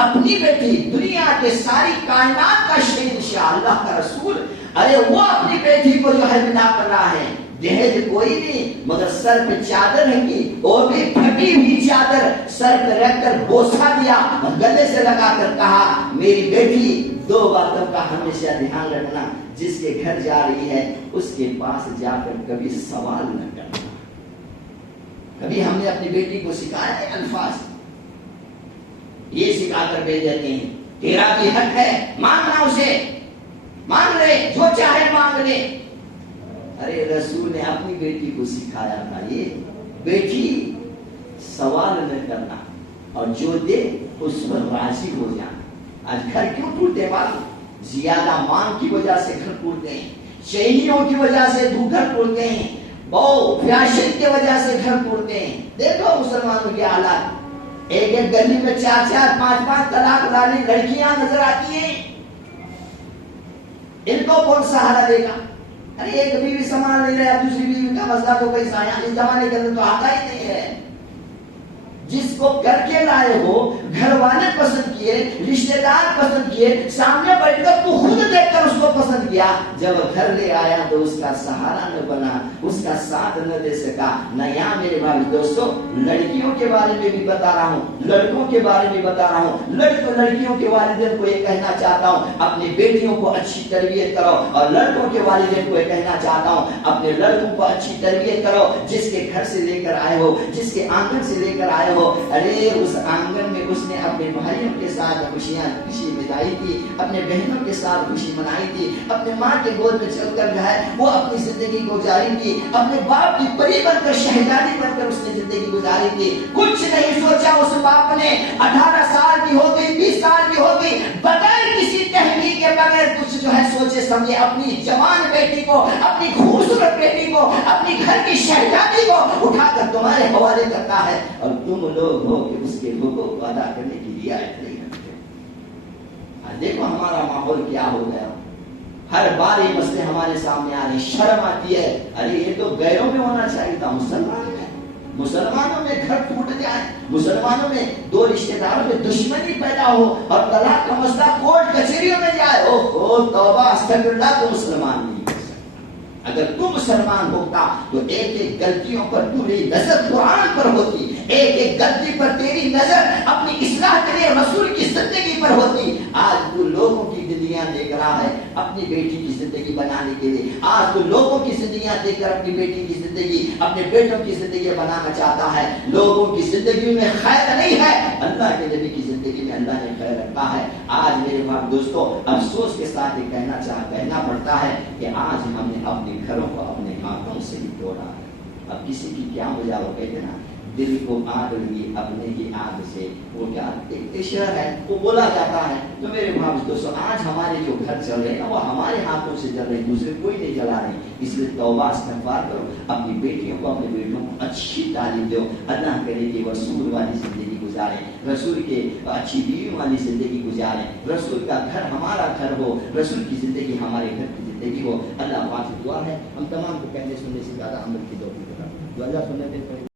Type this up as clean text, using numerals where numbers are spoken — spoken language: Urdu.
اپنی بیٹی دنیا کے ساری کائنات کا شہنشاہ اللہ کا رسول، ارے وہ اپنی بیٹی کو جو ہے بنا کر رہا ہے، دہیج کوئی نہیں مگر سر پہ چادر رکھی، وہ بھی پھٹی ہوئی چادر سر پہ رکھ کر بوسہ دیا اور گلے سے لگا کر کہا میری بیٹی دو باتوں کا ہمیشہ دھیان رکھنا، جس کے گھر جا رہی ہے اس کے پاس جا کر کبھی سوال نہ کرنا۔ کبھی ہم نے اپنی بیٹی کو سکھایا ہے الفاظ یہ سکھا کر بھیج دیتے ہیں تیرا بھی حق ہے مانگنا، اسے مانگ لے جو چاہے مانگ لے۔ ارے رسول نے اپنی بیٹی کو سکھایا تھا یہ بیٹی سوال نہ کرنا اور جو دے اس پر راضی ہو جانا۔ آج گھر کیوں ٹوٹے والے؟ زیادہ مانگ کی وجہ سے گھر ٹوٹتے ہیں، شہریوں کی وجہ سے گھر ٹوٹتے ہیں، بہو فیشن کی وجہ سے گھر ٹوٹتے ہیں۔ دیکھو مسلمانوں کے حالات، ایک ایک گلی میں 4 5 طلاق والی لڑکیاں نظر آتی ہیں، ان کو کون سہارا دے گا؟ ارے ایک بیوی سنبھال نہیں رہا، دوسری بیوی کا مسئلہ تو کوئی سایہ اس زمانے کے اندر تو آتا ہی نہیں ہے۔ جس کو کر کے لائے ہو، گھر والے پسند کیے، رشتہ دار پسند کیے، سامنے بیٹھ کر تو خود دیکھ کر اس کو پسند کیا، جب گھر لے آیا تو اس کا سہارا نہ بنا، اس کا ساتھ نہ دے سکا۔ نہ یہاں میرے بھائی دوستو لڑکیوں کے بارے میں بھی بتا رہا ہوں، لڑکوں کے بارے میں بتا رہا ہوں، لڑکیوں کے والدین کو یہ کہنا چاہتا ہوں اپنی بیٹیوں کو اچھی تربیت کرو، اور لڑکوں کے والدین کو یہ کہنا چاہتا ہوں اپنے لڑکوں کو اچھی تربیت کرو۔ جس کے گھر سے لے کر آئے ہو، جس کے آنگن سے لے کر آئے ہو، ارے اس آنگن میں اس نے اپنے بھائیوں کے ساتھ خوشی منائی تھی، اپنے بہنوں کے ساتھ خوشی منائی تھی، اپنے ماں کے گود میں چل کر جو ہے وہ اپنی زندگی گزاری تھی، اپنے باپ کی پری بن کر شہزادی بن کر اس نے زندگی گزاری تھی۔ کچھ نہیں سوچا اس باپ نے، 18 سال کی ہو گئی، 20 سال کی ہو گئی، بغیر کسی تحقیق کے بغیر کچھ جو ہے سوچے سمجھے اپنی جوان بیٹی کو، اپنی خوبصورت بیٹی کو، اپنی گھر کی شہزادی کو اٹھا کر تمہارے حوالے کرتا ہے، اور تم لوگ ہو کہ اس کے حقوق کو ادا کرنے کی رعایت نہیں کرتے۔ دیکھو ہمارا ماحول کیا ہو گیا، ہر بار یہ مسئلے ہمارے سامنے آ رہے ہیں، شرم آتی ہے، ارے یہ تو غیروں میں ہونا چاہیے تھا، مسلمانوں میں گھر ٹوٹ جائے، مسلمانوں میں دو رشتہ داروں میں دشمنی پیدا ہو اور طلاق کا مسئلہ کورٹ کچہریوں میں جائے، اوہ توبہ استغفر اللہ، تو مسلمان نہیں۔ اگر تم مسلمان ہوتا تو ایک ایک غلطیوں پر تیری نظر قرآن پر ہوتی، ایک ایک غلطی پر تیری نظر اپنی اصلاح کے لیے رسول کی زندگی پر ہوتی۔ آج تو لوگوں کی زندگیاں دیکھ رہا ہے اپنی بیٹی کی زندگی بنانے کے لیے، آج تو لوگوں کی زندگیاں دیکھ کر اپنی بیٹی کی زندگی، اپنے بیٹوں کی زندگی بنانا چاہتا ہے۔ لوگوں کی زندگی میں خیر نہیں ہے، اللہ کے نبی کی زندگی میں اللہ نے خیر رکھا ہے۔ آج میرے بھائی دوستو افسوس کے ساتھ یہ کہنا پڑتا ہے کہ آج ہم نے اپنے گھروں کو اپنے ہاتھوں سے ہی توڑا ہے۔ اب کسی کی کیا مجھے وہ کہتے نا دل کو آگ لگی اپنے ہی آگ سے، وہ کیا ایک شعر ہے وہ بولا جاتا ہے۔ تو میرے بھائی دوستو آج ہمارے جو گھر چل رہے ہیں وہ ہمارے ہاتھوں سے چل رہے ہیں، دوسرے کوئی نہیں چلا رہے، اس لیے توبہ استغفار کرو، اپنی بیٹیوں کو اپنے بیٹوں کو اچھی تعلیم دو، اللہ کرے کہ رسول والی زندگی گزاریں، رسول کے اچھی بیوی والی زندگی گزاریں، رسول کا گھر ہمارا گھر ہو، رسول کی زندگی ہمارے گھر کی زندگی ہو۔ اللہ پاک سے دعا ہے ہم تمام کو کہنے سننے سے زیادہ عمل کی توفیق عطا فرمائے۔